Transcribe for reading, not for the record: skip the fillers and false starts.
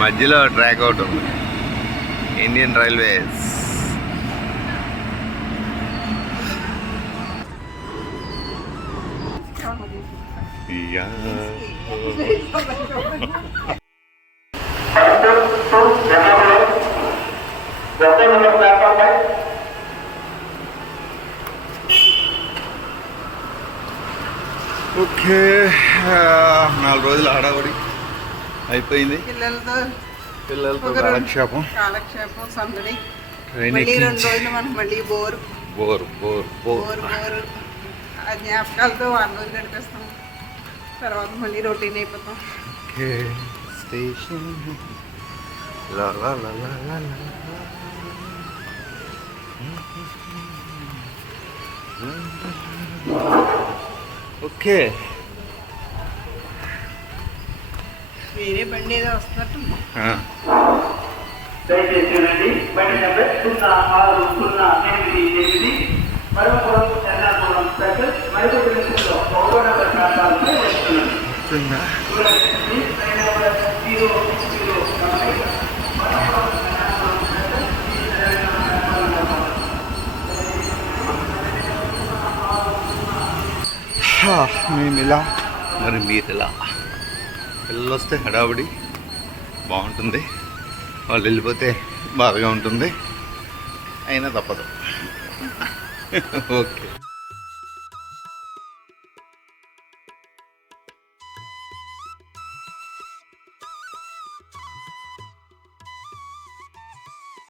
మధ్యలో track out ఉంది. Indian railways. Okay, 4 రోజులు హడావుడి అయిపోయింది. పిల్లలతో కాలక్షేపం సందడి. ట్రైన్ 2 రోజులు మనకు మళ్ళీ బోరు. ఆ జ్ఞాపకాలతో 1 రోజు గడిపేస్తాం. తర్వాత మళ్ళీ రొటీన్ అయిపోతాం. Okay, station. ఓకే, వేరే బండి ఏదో వస్తున్నట్టు. దయచేసి బండి నెంబర్ 0608 మరొకపురం ఎర్నాకుళం స్పెషల్ మరికొద్ది నిమిషంలో 1వ నెంబర్ ప్లాట్ఫామ్పై వస్తున్నాను. ట్రైన్ నెంబర్ 0 మేము ఇలా, మరి మీరు ఇలా. పిల్లలు వస్తే హడావుడి బాగుంటుంది, వాళ్ళు వెళ్ళిపోతే బాధగా ఉంటుంది, అయినా తప్పదు. ఓకే.